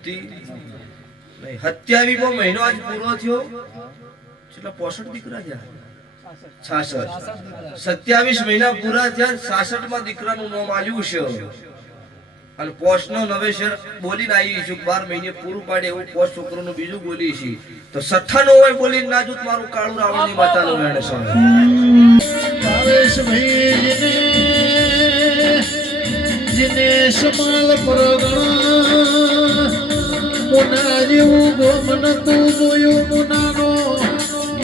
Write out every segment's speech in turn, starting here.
ધોતી નહીં સત્યાવીસમો મહિનો આજ પૂરો થયો. કેટલા પોસઠ દીકરા થયા. છાસઠ. સત્યાવીસ મહિના પૂરા થયા છાસઠમાં દીકરાનું નામ આવ્યું છે. અને પોસ્ટ નો નવેસર બોલીને આવી છું, બાર મહિને પૂરું પાડે એવું પોસ્ટ છોકરોનું બીજું બોલી છે તો સઠ્ઠા નો હોય બોલીને ના જોત, મારું કાળું રાવણની માતાનું વેણ ભાઈ જીને જીને પરગણા મુના જેવું ગોમ નતું જોયું મુનાનો.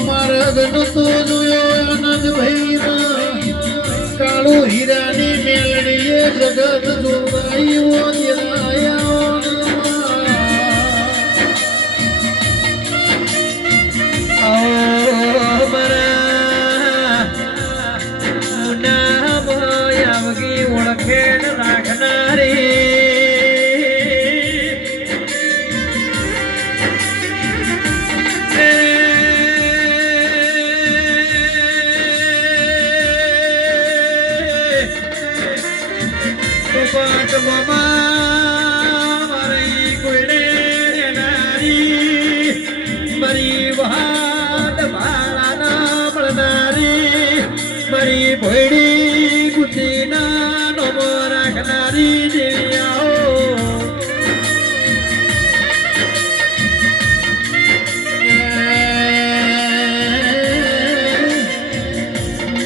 માર્ગ નતો જોયો આનંદ ભાઈ કાળો હીરાની મેલડીએ જગત જોવાયો મારી ભોયડી ગુટીના નમો રાખનારી દેવિયાઓ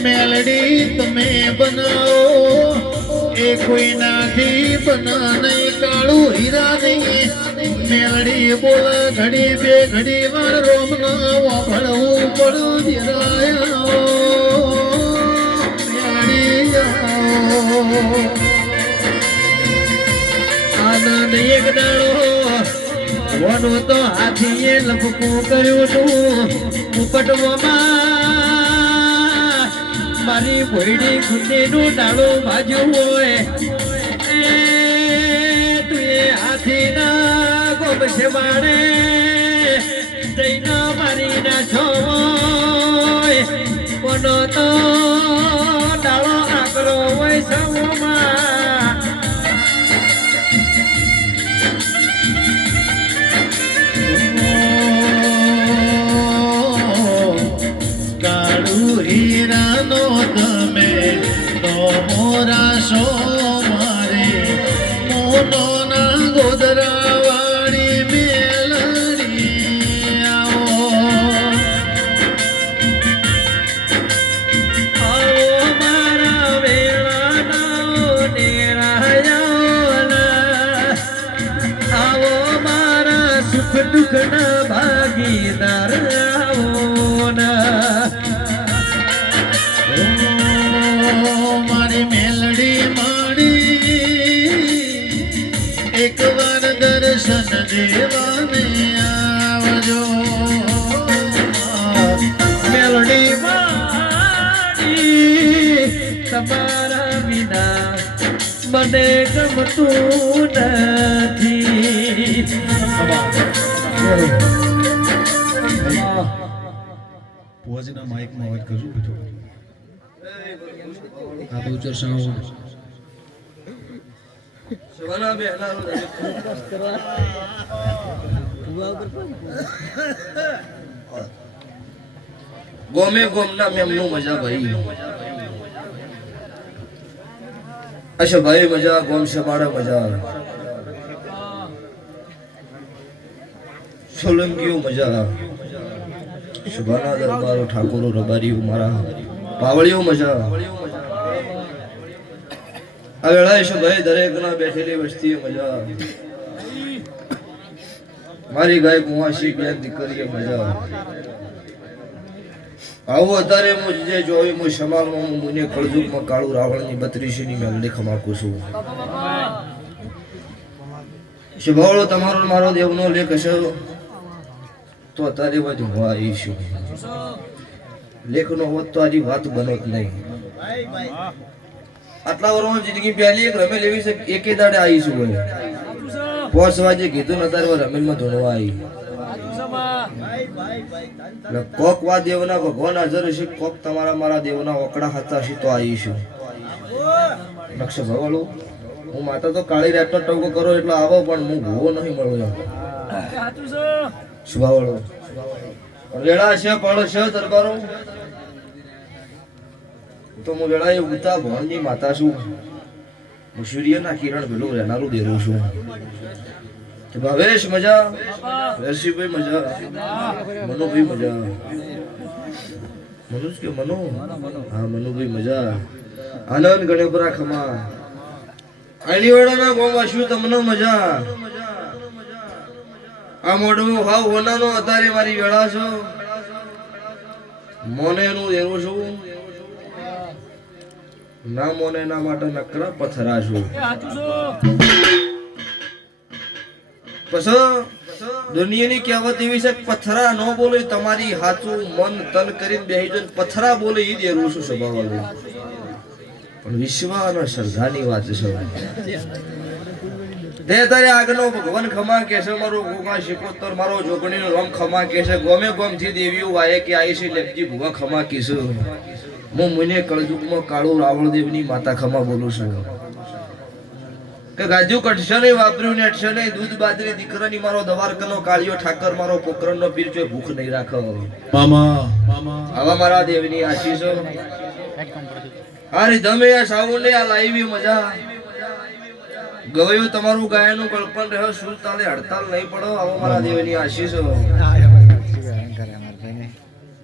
મેલડી તમે બનાવો એ કોઈ દીપ નહીં કાળું હીરા નહીં મેળી બોલ, ઘડી બે, ઘડી વાર રોમ ના વાપરવું પડું આનંદ એક દાડો. વનો તો હાથીએ લપકું કર્યું છું ઉપટવામાં મારી ભોયડી ગુંડીનું ડાળું ભાજ્યું ગોમ છે મારે જઈને મારી ના છો કોનો તો ડાળો આકરો હોય સૌમાં કાળુ હીરાનો તમે તો મોરા સો મારે મોનો ના ગોદરા દુઃખના ભાગીદાર આવો ના ઓ મારી મેલડી માણી એક વાર દર્શન દેવાને આવજો મેલડી માડી તમારા વિના મને ગમતું નથી પુવાજીના માઇકમાં અવાજ કરજો આ ગોમે ગોમના મેમનું મજા ભાઈ. અચ્છા ભાઈ મજા ગોમ સમાડા મજા સોલંકીઓ મજા શુભાના દરબારો ઠાકોરો રબારીઓ મારા પાવળીઓ મજા આ વેળાએ શું ભાઈ દરેક ના બેઠેલી વસ્તી મજા મારી ગાય કુંવાસી બેન દીકરીએ મજા આવું. અત્યારે હું જે જોઈ હું સમાલમાં હું મુને કળજુગમાં કાળું રાવણની બત્રીસીની મેલડી ખમાકું છું. શુભાવળો તમારો મારો દેવનો લેખ હશે? તો બધું હું આવીશું લેખનો હોત તો આજી વાત બનોત નહીં. આટલા વર્ષ જિંદગી પહેલી એક રમેલ એવી છે એકે દાડે આવીશું ભાઈ. પોસ વાજે કીધું ને અત્યારે રમેલમાં ધોળવા આવી. કોક વા દેવના ભગવાન હાજર હશે, કોક તમારા મારા દેવના ઓકડા હતા હશે તો આવીશું લક્ષ ભવાળું હું માતા તો કાળી રાતનો ટંકો કરો એટલે આવો પણ હું ભૂવો નહીં મળો એમ રેડા છે, પણ છે દરબારો? તો હું રેડા એ ઉતા ભણની માતા છું. હું સૂર્યના કિરણ પેલું રહેનારું દેરું છું. ભાવેશ, મજા? હર્ષિભાઈ મજા? મનોભાઈ, મજા? મનોજ કે મનો? હા, મનુભાઈ, મજા. આનંદ ગણેપરા ખમા. વેળાના ગોમાં શું તમને મજા? આ મોઢું ભાવ હોનાનો અત્યારે મારી વેળા છો. મોને નું એવું છું. ના મોને ના માટે નકરા પથરા છું. પછી દુનિયાની કહેવત એવી છે પથરા ન બોલે તમારી હાચું મન તન કરીને બેહી જો પથરા બોલે એ દેરું છું સ્વભાવ પણ વિશ્વ અને શ્રદ્ધાની વાત છે. તે તારે આગનો ભગવાન ખમા કેસે છે મારો ગોગા શિકોતર મારો જોગણીનો રોમ ખમા કે છે ગોમે ગોમથી દેવીઓ વાય કે આઈ છે લેપજી ભુવા ખમા કેશે હું મને કળજુગમાં કાળું રાવણ દેવની માતા ખમા બોલું છું. કે ગાજુ કટશે નહીં વાપર્યું ને અટશે નહીં દૂધ બાજરી દીકરાની મારો દવાર કનો કાળિયો ઠાકર મારો પોકરણનો પીર છે ભૂખ નહીં રાખો. મામા મામા. આવા મારા દેવની આશીષો. આ રીધમે આ સાવને આ લાઈવી મજા. ગયું તમારું ગાયનું કલ્પન રહ્યો સુર તાલે હડતાલ નહીં પડો? આવો મારા દેવની આશીષો.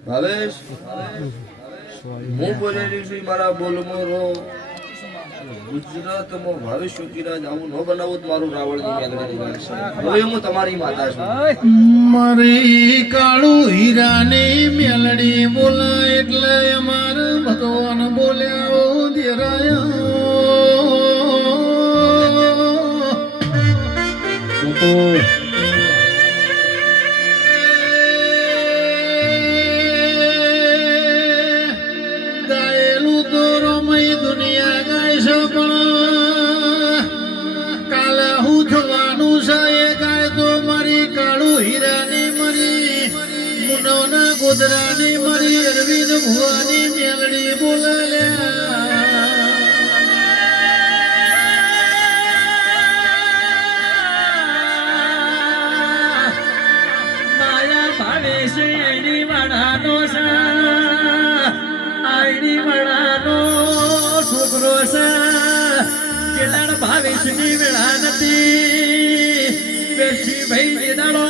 ભાવેશ હું બોલેલી છું મારા બોલમો રો ગુજરાતમાં ભાવેશ શોકીરાજ આવું ન બનાવું તો મારું રાવણની મેલડી હવે હું તમારી માતા છું. મારી કાળું હીરાની મેલડી બોલાય એટલે અમાર ભગવાન બોલ્યા ગાયેલું તો રમઈ દુનિયા ગાય છે, પણ કાલે હું થવાનું છે, એ ગાય તો મારી કાળું હીરાની મરી, મુનોના ગોદરાની મરી, અરવિંદ વડાનો છોકરો છે. કેલાડ ભાવેશની વેળા નથી. બેસી ભાઈ જેદાડો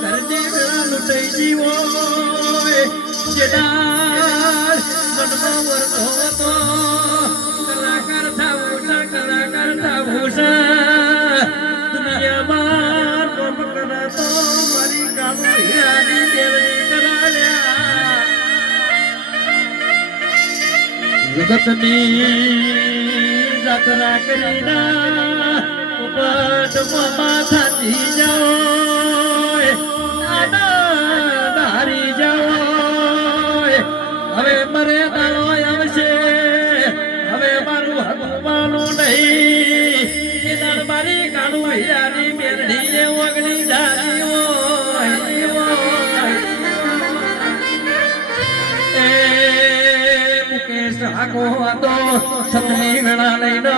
ઘરની વેળા લૂંટાઈ જીવો. જેદાડ મનમાં વર્તો હતો જગતની જાત્રા કરીના ઉપટમાં માથાથી જાઓ ધારી જાઓ હવે મરે દાડો આવશે હવે મારું હકવાનું નહીં. મારી કાળું હીરાની મેરડી ઓગણી જાતી મુકેશ આગો હતો છતની વેળા લઈને